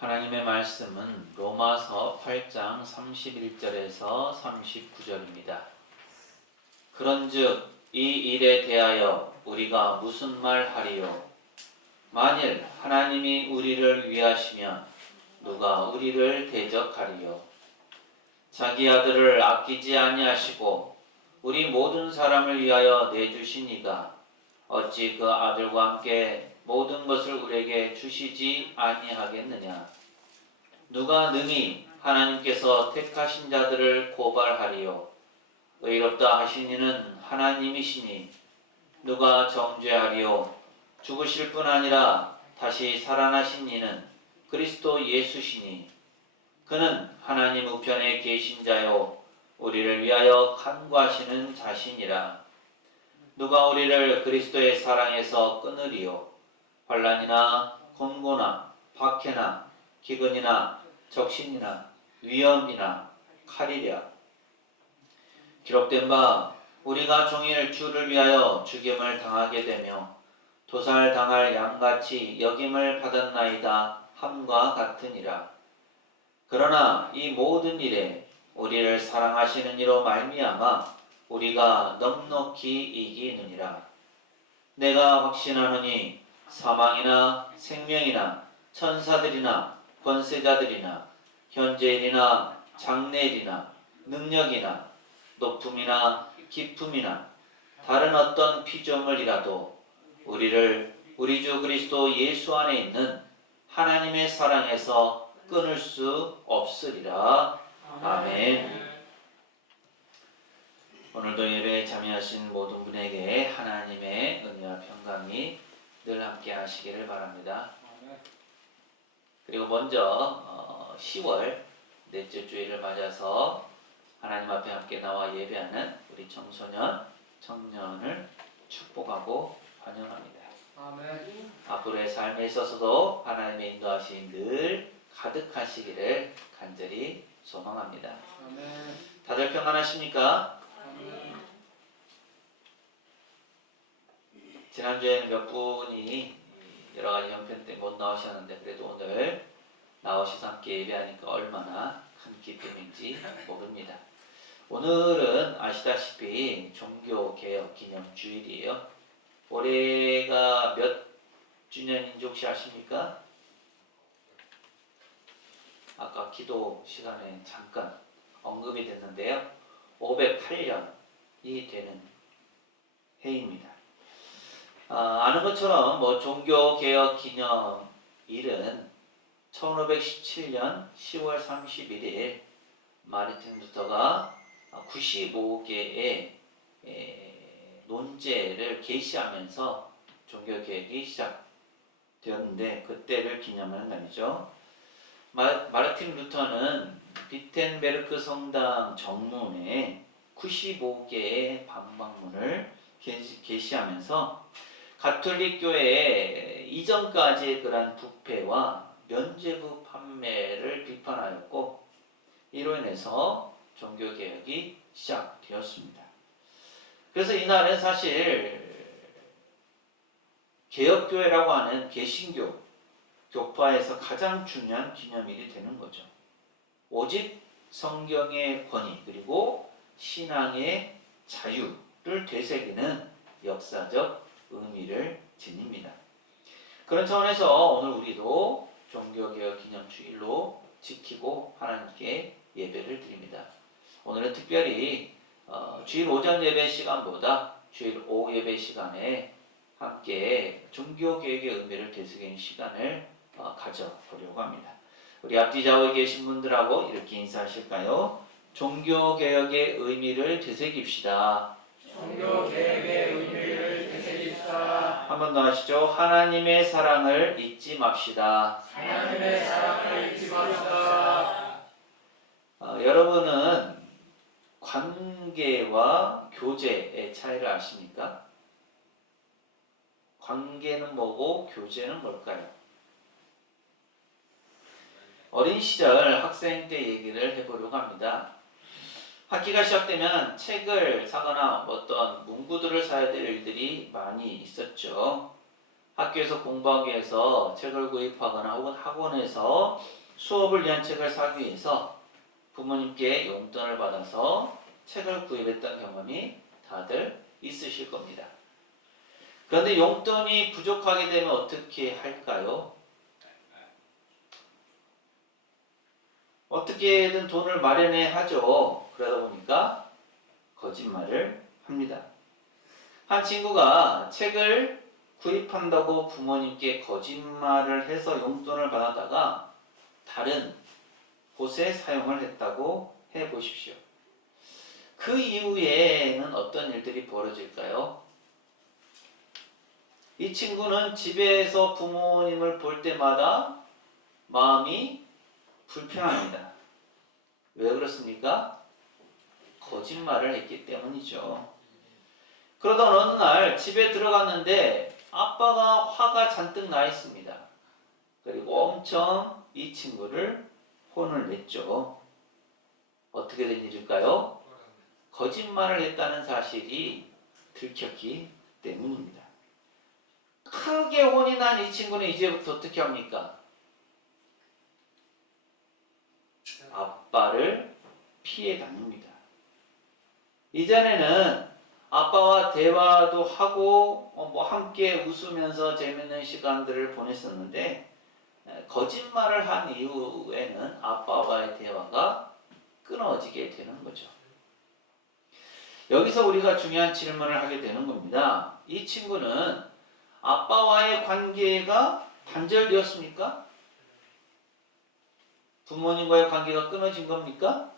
하나님의 말씀은 로마서 8장 31절에서 39절입니다. 그런즉 이 일에 대하여 우리가 무슨 말 하리요? 만일 하나님이 우리를 위하시면 누가 우리를 대적하리요? 자기 아들을 아끼지 아니하시고 우리 모든 사람을 위하여 내주신 이가 어찌 그 아들과 함께 모든 것을 우리에게 주시지 아니하겠느냐? 누가 능히 하나님께서 택하신 자들을 고발하리요? 의롭다 하신 이는 하나님이시니 누가 정죄하리요? 죽으실 뿐 아니라 다시 살아나신 이는 그리스도 예수시니 그는 하나님 우편에 계신 자요 우리를 위하여 간구하시는 자신이라. 누가 우리를 그리스도의 사랑에서 끊으리요? 환난이나 곤고나 박해나 기근이나 적신이나 위험이나 칼이랴. 기록된 바 우리가 종일 주를 위하여 죽임을 당하게 되며 도살당할 양같이 여김을 받았나이다 함과 같으니라. 그러나 이 모든 일에 우리를 사랑하시는 이로 말미암아 우리가 넉넉히 이기느니라. 내가 확신하노니 사망이나 생명이나 천사들이나 권세자들이나 현재일이나 장래일이나 능력이나 높음이나 깊음이나 다른 어떤 피조물이라도 우리를 우리 주 그리스도 예수 안에 있는 하나님의 사랑에서 끊을 수 없으리라. 아멘. 오늘도 예배에 참여하신 모든 분에게 하나님의 은혜와 평강이 늘 함께 하시기를 바랍니다. 그리고 먼저 10월 넷째 주일을 맞아서 하나님 앞에 함께 나와 예배하는 우리 청소년, 청년을 축복하고 환영합니다. 아멘. 앞으로의 삶에 있어서도 하나님의 인도하심이 늘 가득하시기를 간절히 소망합니다. 아멘. 다들 평안하십니까? 아멘. 지난주에는 몇 분이 여러 가지 형편 때문에 못 나오셨는데 그래도 오늘 나오셔서 함께 예배하니까 얼마나 큰 기쁨인지 모릅니다. 오늘은 아시다시피 종교개혁 기념주일이에요. 올해가 몇 주년인지 혹시 아십니까? 아까 기도 시간에 잠깐 언급이 됐는데요. 508년이 되는 해입니다. 아는 것처럼 종교개혁 기념일은 1517년 10월 31일 마르틴 루터가 95개의 논제를 게시하면서 종교개혁이 시작되었는데 그때를 기념하는 날이죠. 마르틴 루터는 비텐베르크 성당 정문에 95개의 방방문을 게시하면서 가톨릭 교회의 이전까지의 그러한 부패와 면죄부 판매를 비판하였고 이로 인해서 종교개혁이 시작되었습니다. 그래서 이날은 사실 개혁교회라고 하는 개신교 교파에서 가장 중요한 기념일이 되는 거죠. 오직 성경의 권위 그리고 신앙의 자유를 되새기는 역사적 의미를 지닙니다. 그런 차원에서 오늘 우리도 종교개혁 기념주일로 지키고 하나님께 예배를 드립니다. 오늘은 특별히 주일 오전 예배 시간보다 주일 오후 예배 시간에 함께 종교개혁의 의미를 되새기는 시간을 가져보려고 합니다. 우리 앞뒤 좌우에 계신 분들하고 이렇게 인사하실까요? 종교개혁의 의미를 되새깁시다. 종교개혁의 의미를 되새깁시다. 한 번 더 하시죠. 하나님의 사랑을 잊지 맙시다. 하나님의 사랑을 잊지 맙시다. 여러분은 관계와 교제의 차이를 아십니까? 관계는 뭐고 교제는 뭘까요? 어린 시절 학생 때 얘기를 해보려고 합니다. 학기가 시작되면 책을 사거나 어떤 문구들을 사야 될 일들이 많이 있었죠. 학교에서 공부하기 위해서 책을 구입하거나 혹은 학원에서 수업을 위한 책을 사기 위해서 부모님께 용돈을 받아서 책을 구입했던 경험이 다들 있으실 겁니다. 그런데 용돈이 부족하게 되면 어떻게 할까요? 어떻게든 돈을 마련해 하죠. 그러다 보니까 거짓말을 합니다. 한 친구가 책을 구입한다고 부모님께 거짓말을 해서 용돈을 받았다가 다른 곳에 사용을 했다고 해보십시오. 그 이후에는 어떤 일들이 벌어질까요? 이 친구는 집에서 부모님을 볼 때마다 마음이 불편합니다. 왜 그렇습니까? 거짓말을 했기 때문이죠. 그러던 어느 날 집에 들어갔는데 아빠가 화가 잔뜩 나 있습니다. 그리고 엄청 이 친구를 혼을 냈죠. 어떻게 된 일일까요? 거짓말을 했다는 사실이 들켰기 때문입니다. 크게 혼이 난 이 친구는 이제부터 어떻게 합니까? 아빠를 피해 다닙니다. 이전에는 아빠와 대화도 하고 함께 웃으면서 재밌는 시간들을 보냈었는데 거짓말을 한 이후에는 아빠와의 대화가 끊어지게 되는 거죠. 여기서 우리가 중요한 질문을 하게 되는 겁니다. 이 친구는 아빠와의 관계가 단절되었습니까? 부모님과의 관계가 끊어진 겁니까?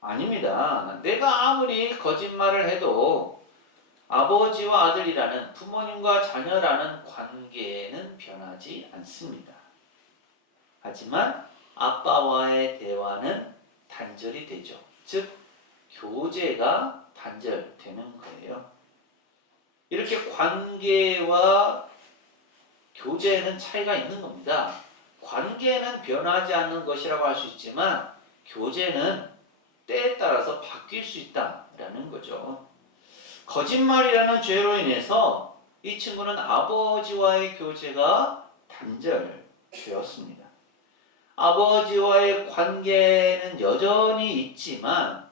아닙니다. 내가 아무리 거짓말을 해도 아버지와 아들이라는 부모님과 자녀라는 관계는 변하지 않습니다. 하지만 아빠와의 대화는 단절이 되죠. 즉 교제가 단절되는 거예요. 이렇게 관계와 교제에는 차이가 있는 겁니다. 관계는 변하지 않는 것이라고 할 수 있지만 교제는 때에 따라서 바뀔 수 있다라는 거죠. 거짓말이라는 죄로 인해서 이 친구는 아버지와의 교제가 단절되었습니다. 아버지와의 관계는 여전히 있지만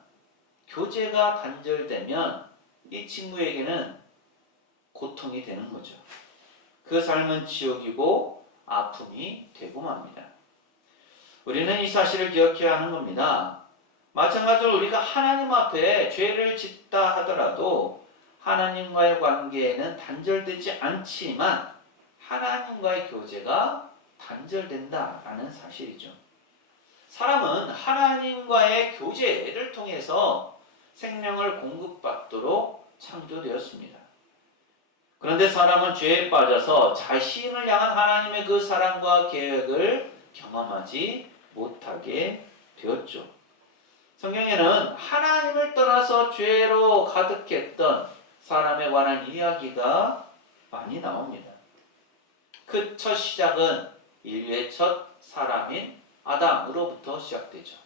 교제가 단절되면 이 친구에게는 고통이 되는 거죠. 그 삶은 지옥이고 아픔이 되고 맙니다. 우리는 이 사실을 기억해야 하는 겁니다. 마찬가지로 우리가 하나님 앞에 죄를 짓다 하더라도 하나님과의 관계는 단절되지 않지만 하나님과의 교제가 단절된다라는 사실이죠. 사람은 하나님과의 교제를 통해서 생명을 공급받도록 창조되었습니다. 그런데 사람은 죄에 빠져서 자신을 향한 하나님의 그 사랑과 계획을 경험하지 못하게 되었죠. 성경에는 하나님을 떠나서 죄로 가득했던 사람에 관한 이야기가 많이 나옵니다. 그 첫 시작은 인류의 첫 사람인 아담으로부터 시작되죠.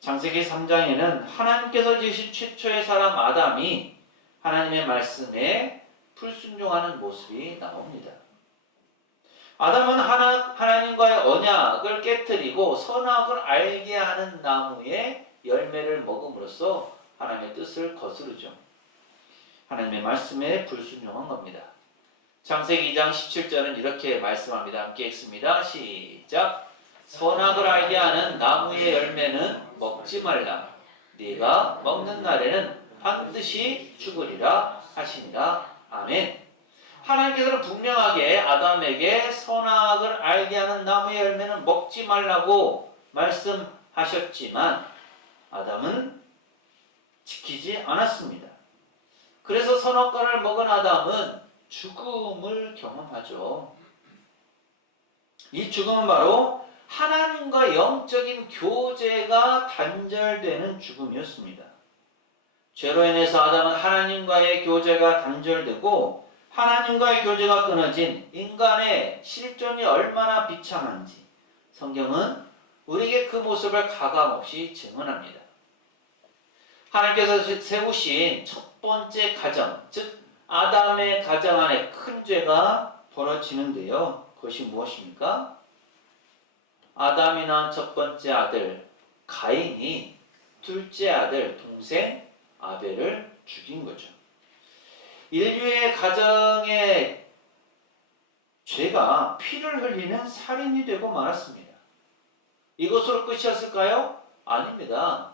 창세기 3장에는 하나님께서 지으신 최초의 사람 아담이 하나님의 말씀에 불순종하는 모습이 나옵니다. 아담은 하나님과의 언약을 깨뜨리고 선악을 알게 하는 나무의 열매를 먹음으로써 하나님의 뜻을 거스르죠. 하나님의 말씀에 불순종한 겁니다. 창세기 2장 17절은 이렇게 말씀합니다. 함께 읽습니다. 시작. 선악을 알게 하는 나무의 열매는 먹지 말라. 네가 먹는 날에는 반드시 죽으리라 하시니라. 아멘. 하나님께서는 분명하게 아담에게 선악을 알게 하는 나무의 열매는 먹지 말라고 말씀하셨지만 아담은 지키지 않았습니다. 그래서 선악과를 먹은 아담은 죽음을 경험하죠. 이 죽음은 바로 하나님과 영적인 교제가 단절되는 죽음이었습니다. 죄로 인해서 아담은 하나님과의 교제가 단절되고 하나님과의 교제가 끊어진 인간의 실존이 얼마나 비참한지 성경은 우리에게 그 모습을 가감없이 증언합니다. 하나님께서 세우신 첫 번째 가정, 즉 아담의 가정 안에 큰 죄가 벌어지는데요. 그것이 무엇입니까? 아담이 낳은 첫 번째 아들 가인이 둘째 아들 동생 아벨을 죽인 거죠. 인류의 가정의 죄가 피를 흘리는 살인이 되고 말았습니다. 이것으로 끝이었을까요? 아닙니다.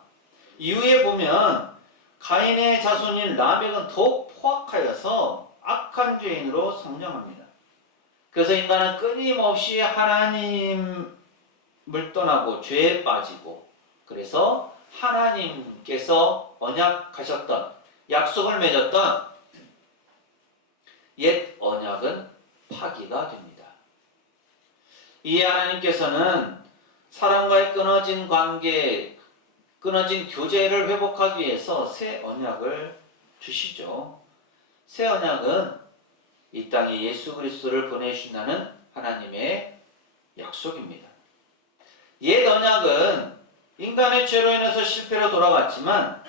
이후에 보면 가인의 자손인 라멕은 더욱 포악하여서 악한 죄인으로 성장합니다. 그래서 인간은 끊임없이 하나님을 떠나고 죄에 빠지고, 그래서 하나님께서 언약하셨던, 약속을 맺었던 옛 언약은 파기가 됩니다. 이에 하나님께서는 사람과의 끊어진 관계, 끊어진 교제를 회복하기 위해서 새 언약을 주시죠. 새 언약은 이 땅에 예수 그리스도를 보내주신다는 하나님의 약속입니다. 옛 언약은 인간의 죄로 인해서 실패로 돌아갔지만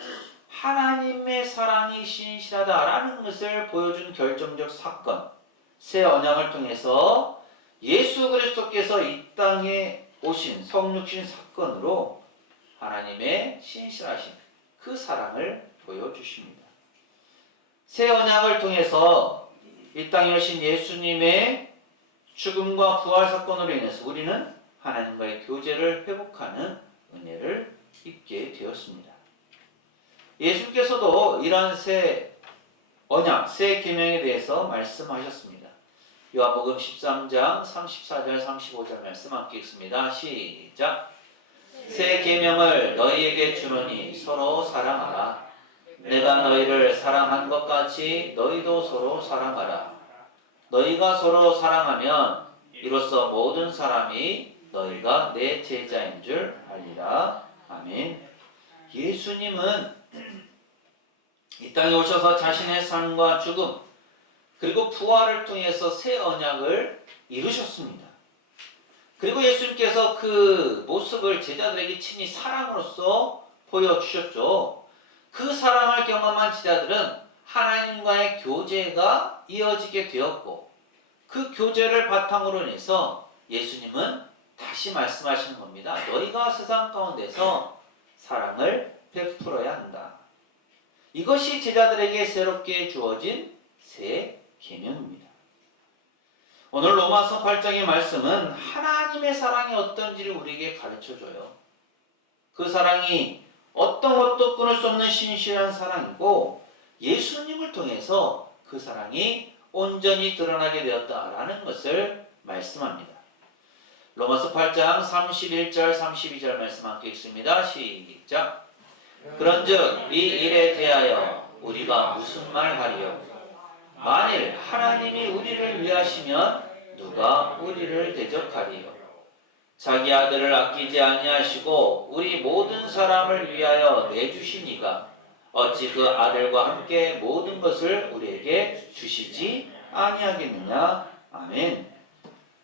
하나님의 사랑이 신실하다라는 것을 보여준 결정적 사건, 새 언약을 통해서 예수 그리스도께서 이 땅에 오신 성육신 사건으로 하나님의 신실하신 그 사랑을 보여주십니다. 새 언약을 통해서 이 땅에 오신 예수님의 죽음과 부활 사건으로 인해서 우리는 하나님과의 교제를 회복하는 은혜를 입게 되었습니다. 예수께서도 이러한 새 언약, 새 계명에 대해서 말씀하셨습니다. 요한복음 13장 34절 35절 말씀 함께 읽습니다. 시작. 새 계명을 너희에게 주노니 서로 사랑하라. 내가 너희를 사랑한 것 같이 너희도 서로 사랑하라. 너희가 서로 사랑하면 이로써 모든 사람이 너희가 내 제자인 줄 알리라. 아멘. 예수님은 이 땅에 오셔서 자신의 삶과 죽음 그리고 부활을 통해서 새 언약을 이루셨습니다. 그리고 예수님께서 그 모습을 제자들에게 친히 사랑으로서 보여주셨죠. 그 사랑을 경험한 제자들은 하나님과의 교제가 이어지게 되었고, 그 교제를 바탕으로 해서 예수님은 다시 말씀하시는 겁니다. 너희가 세상 가운데서 사랑을 베풀어야 한다. 이것이 제자들에게 새롭게 주어진 새 계명입니다. 오늘 로마서 8장의 말씀은 하나님의 사랑이 어떤지를 우리에게 가르쳐줘요. 그 사랑이 어떤 것도 끊을 수 없는 신실한 사랑이고, 예수님을 통해서 그 사랑이 온전히 드러나게 되었다라는 것을 말씀합니다. 로마서 8장 31절 32절 말씀 함께 읽습니다. 시작. 그런즉 이 일에 대하여 우리가 무슨 말하리요? 만일 하나님이 우리를 위하시면 누가 우리를 대적하리요? 자기 아들을 아끼지 아니하시고 우리 모든 사람을 위하여 내주시니가 어찌 그 아들과 함께 모든 것을 우리에게 주시지 아니하겠느냐? 아멘.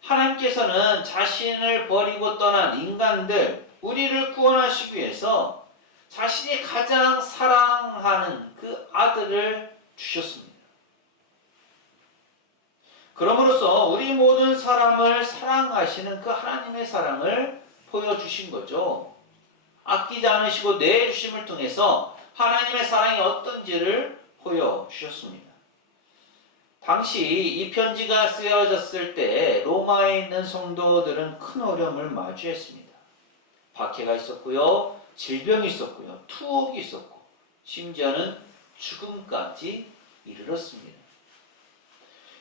하나님께서는 자신을 버리고 떠난 인간들, 우리를 구원하시기 위해서 자신이 가장 사랑하는 그 아들을 주셨습니다. 그럼으로써 우리 모든 사람을 사랑하시는 그 하나님의 사랑을 보여주신 거죠. 아끼지 않으시고 내주심을 통해서 하나님의 사랑이 어떤지를 보여주셨습니다. 당시 이 편지가 쓰여졌을 때 로마에 있는 성도들은 큰 어려움을 마주했습니다. 박해가 있었고요, 질병이 있었고요, 투옥이 있었고, 심지어는 죽음까지 이르렀습니다.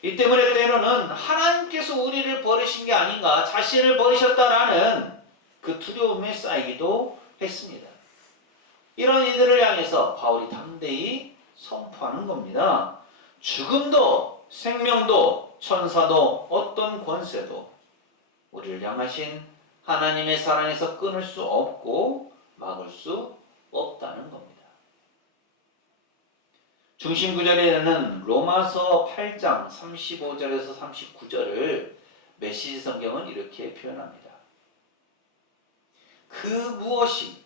이 때문에 때로는 하나님께서 우리를 버리신 게 아닌가, 자신을 버리셨다라는 그 두려움에 쌓이기도 했습니다. 이런 이들을 향해서 바울이 담대히 선포하는 겁니다. 죽음도 생명도 천사도 어떤 권세도 우리를 향하신 하나님의 사랑에서 끊을 수 없고 막을 수 없다는 겁니다. 중심 구절에는 로마서 8장 35절에서 39절을 메시지 성경은 이렇게 표현합니다. 그 무엇이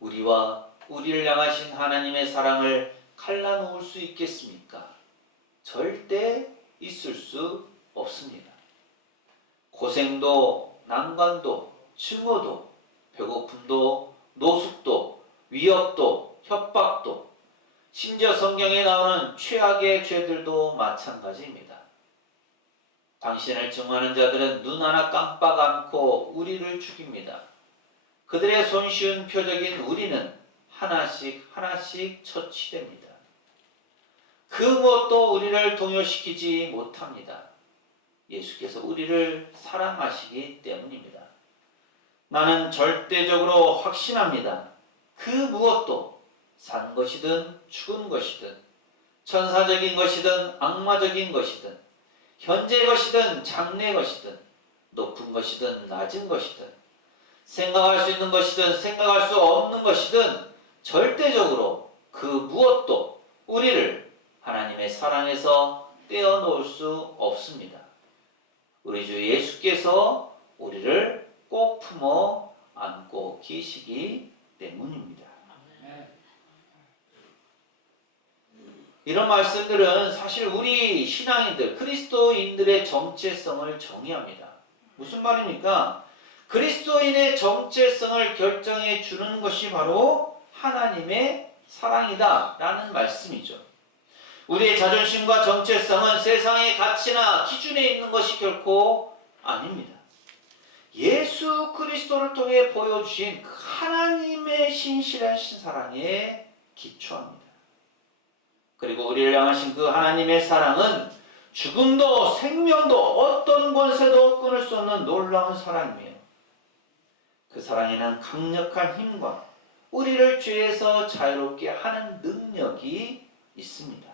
우리와 우리를 향하신 하나님의 사랑을 갈라놓을 수 있겠습니까? 절대 있을 수 없습니다. 고생도, 난관도, 증오도, 배고픔도, 노숙도, 위협도, 협박도, 심지어 성경에 나오는 최악의 죄들도 마찬가지입니다. 당신을 증오하는 자들은 눈 하나 깜빡 않고 우리를 죽입니다. 그들의 손쉬운 표적인 우리는 하나씩 하나씩 처치됩니다. 그 무엇도 우리를 동요시키지 못합니다. 예수께서 우리를 사랑하시기 때문입니다. 나는 절대적으로 확신합니다. 그 무엇도 산 것이든 죽은 것이든 천사적인 것이든 악마적인 것이든 현재 것이든 장래 것이든 높은 것이든 낮은 것이든 생각할 수 있는 것이든 생각할 수 없는 것이든 절대적으로 그 무엇도 우리를 하나님의 사랑에서 떼어놓을 수 없습니다. 우리 주 예수께서 우리를 꼭 품어 안고 계시기 때문입니다. 이런 말씀들은 사실 우리 신앙인들, 그리스도인들의 정체성을 정의합니다. 무슨 말입니까? 그리스도인의 정체성을 결정해 주는 것이 바로 하나님의 사랑이다 라는 말씀이죠. 우리의 자존심과 정체성은 세상의 가치나 기준에 있는 것이 결코 아닙니다. 예수 그리스도를 통해 보여주신 그 하나님의 신실하신 사랑에 기초합니다. 그리고 우리를 향하신 그 하나님의 사랑은 죽음도 생명도 어떤 권세도 끊을 수 없는 놀라운 사랑이며 그 사랑에는 강력한 힘과 우리를 죄에서 자유롭게 하는 능력이 있습니다.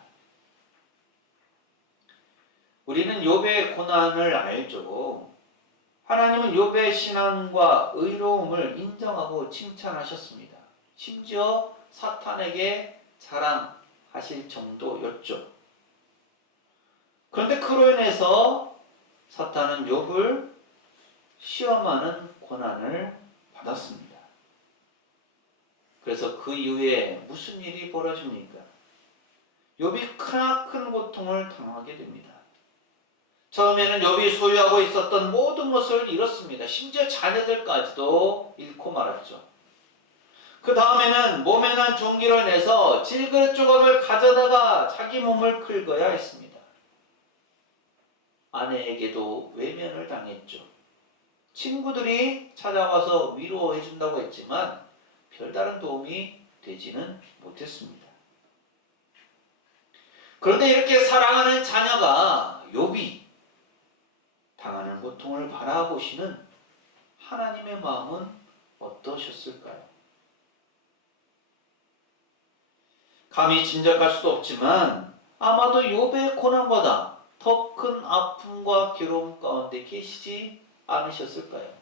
우리는 욥의 고난을 알죠. 하나님은 욥의 신앙과 의로움을 인정하고 칭찬하셨습니다. 심지어 사탄에게 자랑하실 정도였죠. 그런데 그로 인해서 사탄은 욥을 시험하는 고난을 받았습니다. 그래서 그 이후에 무슨 일이 벌어집니까? 욥이 크나큰 고통을 당하게 됩니다. 처음에는 욥이 소유하고 있었던 모든 것을 잃었습니다. 심지어 자녀들까지도 잃고 말았죠. 그 다음에는 몸에 난 종기로 인해서 질그릇 조각을 가져다가 자기 몸을 긁어야 했습니다. 아내에게도 외면을 당했죠. 친구들이 찾아와서 위로해 준다고 했지만 별다른 도움이 되지는 못했습니다. 그런데 이렇게 사랑하는 자녀가 욥이 당하는 고통을 바라보시는 하나님의 마음은 어떠셨을까요? 감히 짐작할 수도 없지만 아마도 욥의 고난보다 더 큰 아픔과 괴로움 가운데 계시지 않으셨을까요?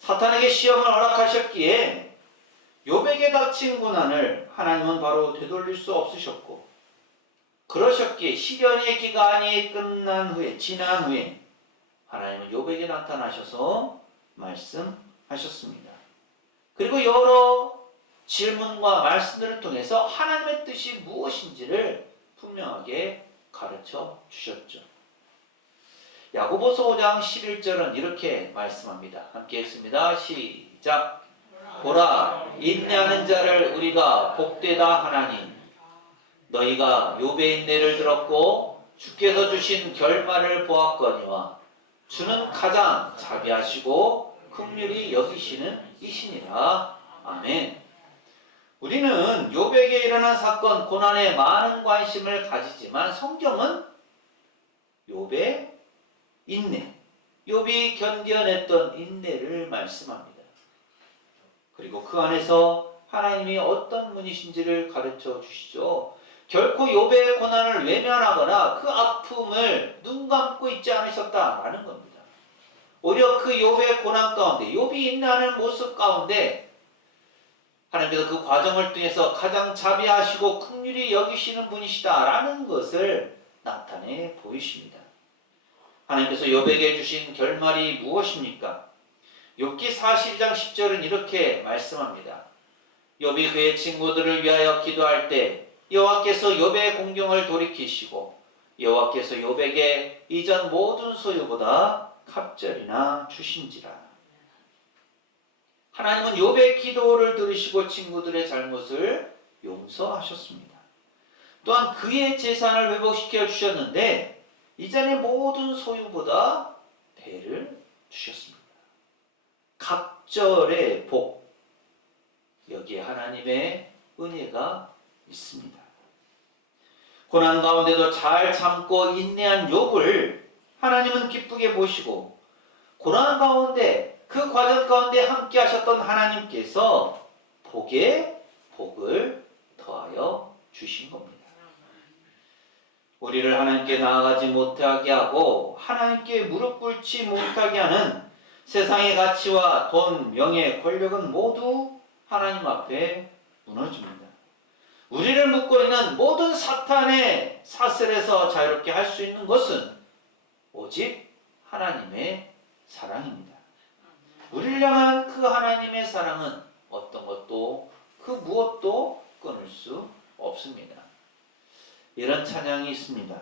사탄에게 시험을 허락하셨기에 욥에게 닥친 고난을 하나님은 바로 되돌릴 수 없으셨고 그러셨기에 시련의 기간이 지난 후에 하나님은 욥에게 나타나셔서 말씀하셨습니다. 그리고 여러 질문과 말씀들을 통해서 하나님의 뜻이 무엇인지를 분명하게 가르쳐 주셨죠. 야고보서 5장 11절은 이렇게 말씀합니다. 함께 읽습니다. 시작. 보라, 인내하는 자를 우리가 복되다 하나니 너희가 욥의 인내를 들었고 주께서 주신 결말을 보았거니와 주는 가장 자비하시고 긍휼히 여기시는 이시니라. 아멘. 우리는 욥에게 일어난 사건, 고난에 많은 관심을 가지지만 성경은 욥의 인내, 욥이 견뎌냈던 인내를 말씀합니다. 그리고 그 안에서 하나님이 어떤 분이신지를 가르쳐 주시죠. 결코 욥의 고난을 외면하거나 그 아픔을 눈 감고 있지 않으셨다라는 겁니다. 오히려 그 욥의 고난 가운데, 욥이 인내하는 모습 가운데 하나님께서 그 과정을 통해서 가장 자비하시고 긍휼히 여기시는 분이시다라는 것을 나타내 보이십니다. 하나님께서 욥에게 주신 결말이 무엇입니까? 욥기 42장 10절은 이렇게 말씀합니다. 욥이 그의 친구들을 위하여 기도할 때 여호와께서 욥의 공경을 돌이키시고 여호와께서 욥에게 이전 모든 소유보다 갑절이나 주신지라. 하나님은 욥의 기도를 들으시고 친구들의 잘못을 용서하셨습니다. 또한 그의 재산을 회복시켜 주셨는데 이전의 모든 소유보다 배를 주셨습니다. 갑절의 복, 여기에 하나님의 은혜가 있습니다. 고난 가운데도 잘 참고 인내한 욥을 하나님은 기쁘게 보시고 고난 가운데 그 과정 가운데 함께 하셨던 하나님께서 복에 복을 더하여 주신 겁니다. 우리를 하나님께 나아가지 못하게 하고 하나님께 무릎 꿇지 못하게 하는 세상의 가치와 돈, 명예, 권력은 모두 하나님 앞에 무너집니다. 우리를 묶고 있는 모든 사탄의 사슬에서 자유롭게 할 수 있는 것은 오직 하나님의 사랑입니다. 우리를 향한 그 하나님의 사랑은 어떤 것도 그 무엇도 끊을 수 없습니다. 이런 찬양이 있습니다.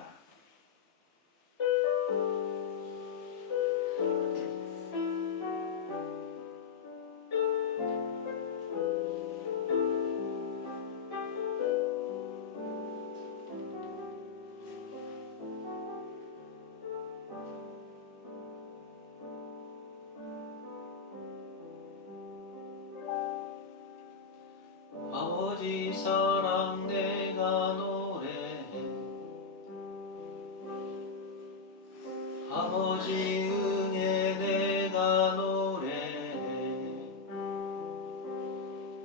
아버지 사랑 내가 노래해 아버지 은혜 내가 노래해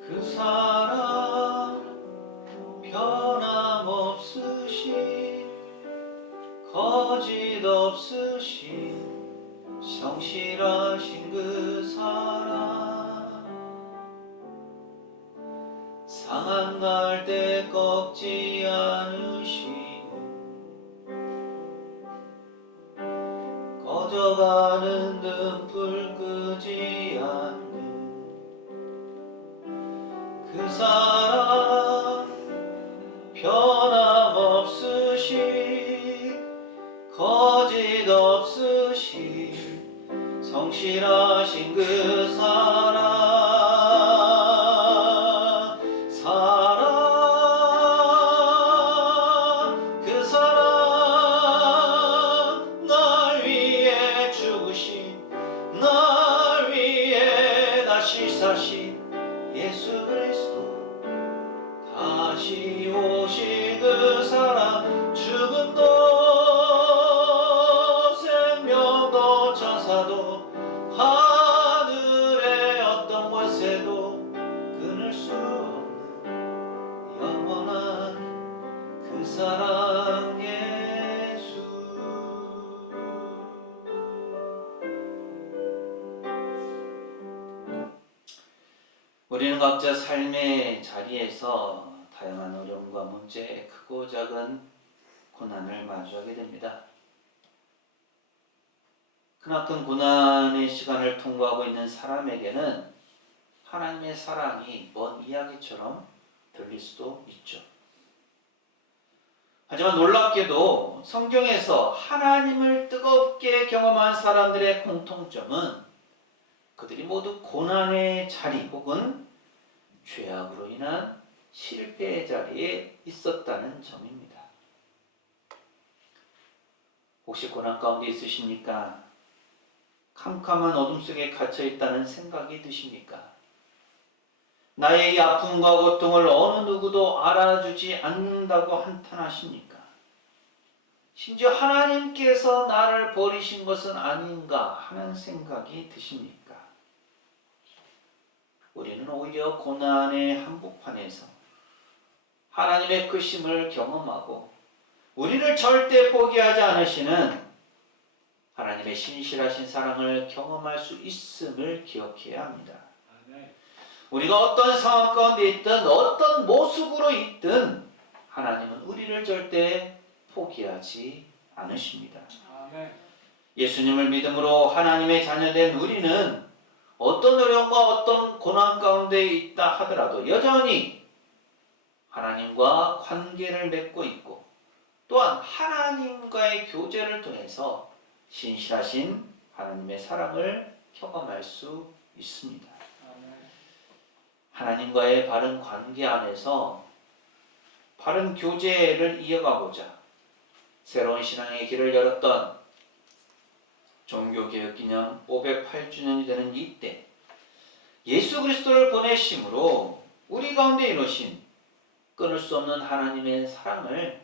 그 사랑 변함없으신 거짓 없으신 성실하신 그 사랑 상한 날 때 꺾지 않으시는 꺼져가는 등불 끄지 않는 그 사랑 변함없으신 거짓 없으신 성실하신 그 사랑 그 사랑 날 위해 죽으신 날 위해 다시 사신 예수 그리스도 다시 오실 그 사랑 죽음도 생명도 천사도 하늘의 어떤 곳에도 끊을 수 없는 영원한 그 사랑 예수. 우리는 각자 삶의 자리에서 다양한 어려움과 문제, 크고 작은 고난을 마주하게 됩니다. 크나큰 고난의 시간을 통과하고 있는 사람에게는 하나님의 사랑이 먼 이야기처럼 들릴 수도 있죠. 하지만 놀랍게도 성경에서 하나님을 뜨겁게 경험한 사람들의 공통점은 그들이 모두 고난의 자리 혹은 죄악으로 인한 실패의 자리에 있었다는 점입니다. 혹시 고난 가운데 있으십니까? 캄캄한 어둠 속에 갇혀 있다는 생각이 드십니까? 나의 이 아픔과 고통을 어느 누구도 알아주지 않는다고 한탄하십니까? 심지어 하나님께서 나를 버리신 것은 아닌가 하는 생각이 드십니까? 우리는 오히려 고난의 한복판에서 하나님의 크심을 경험하고 우리를 절대 포기하지 않으시는 하나님의 신실하신 사랑을 경험할 수 있음을 기억해야 합니다. 우리가 어떤 상황 가운데 있든 어떤 모습으로 있든 하나님은 우리를 절대 포기하지 않으십니다. 예수님을 믿음으로 하나님의 자녀된 우리는 어떤 어려움과 어떤 고난 가운데 있다 하더라도 여전히 하나님과 관계를 맺고 있고 또한 하나님과의 교제를 통해서 신실하신 하나님의 사랑을 경험할 수 있습니다. 하나님과의 바른 관계 안에서 바른 교제를 이어가고자 새로운 신앙의 길을 열었던 종교개혁기념 508주년이 되는 이때 예수 그리스도를 보내심으로 우리 가운데 이루신 끊을 수 없는 하나님의 사랑을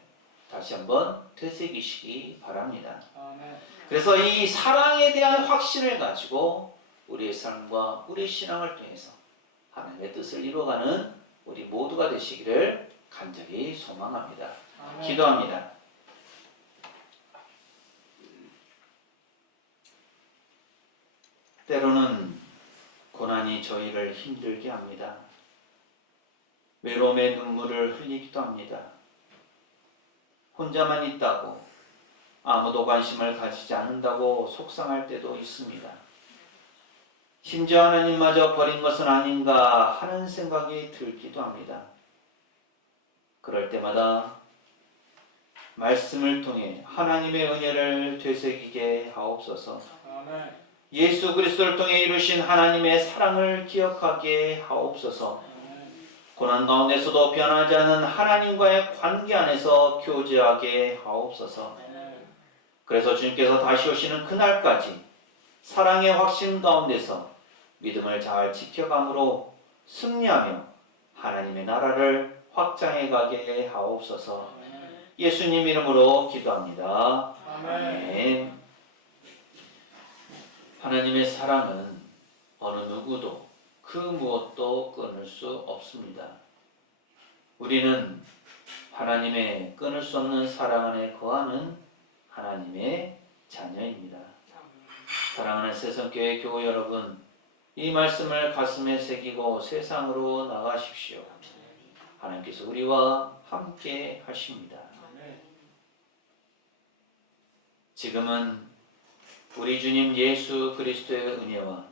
다시 한번 되새기시기 바랍니다. 그래서 이 사랑에 대한 확신을 가지고 우리의 삶과 우리의 신앙을 통해서 하나님의 뜻을 이루어가는 우리 모두가 되시기를 간절히 소망합니다. 기도합니다. 때로는 고난이 저희를 힘들게 합니다. 외로움의 눈물을 흘리기도 합니다. 혼자만 있다고, 아무도 관심을 가지지 않는다고 속상할 때도 있습니다. 심지어 하나님마저 버린 것은 아닌가 하는 생각이 들기도 합니다. 그럴 때마다 말씀을 통해 하나님의 은혜를 되새기게 하옵소서. 예수 그리스도를 통해 이루신 하나님의 사랑을 기억하게 하옵소서. 고난 가운데서도 변하지 않는 하나님과의 관계 안에서 교제하게 하옵소서. 그래서 주님께서 다시 오시는 그날까지 사랑의 확신 가운데서 믿음을 잘 지켜감으로 승리하며 하나님의 나라를 확장해 가게 하옵소서. 예수님 이름으로 기도합니다. 아멘. 하나님의 사랑은 어느 누구도 그 무엇도 끊을 수 없습니다. 우리는 하나님의 끊을 수 없는 사랑 안에 거하는 하나님의 자녀입니다. 사랑하는 새성교회 교우 여러분, 이 말씀을 가슴에 새기고 세상으로 나가십시오. 하나님께서 우리와 함께 하십니다. 지금은 우리 주님 예수 그리스도의 은혜와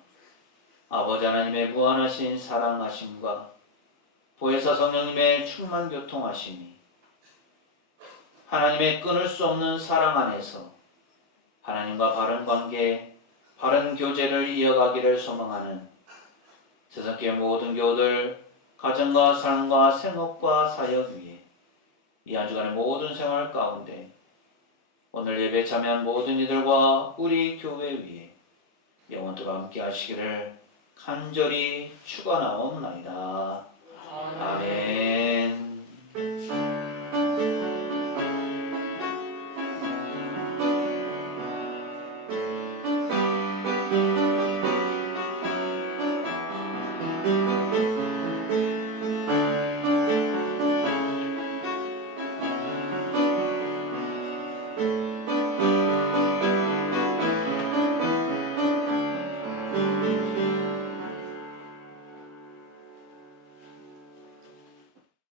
아버지 하나님의 무한하신 사랑하심과 보혜사 성령님의 충만 교통하심이 하나님의 끊을 수 없는 사랑 안에서 하나님과 바른 관계, 바른 교제를 이어가기를 소망하는 세상교회 모든 교우들 가정과 삶과 생업과 사역 위에 이 한 주간의 모든 생활 가운데 오늘 예배 참여한 모든 이들과 우리 교회 위에 영원토록 함께 하시기를 간절히 축원하옵나이다. 아멘.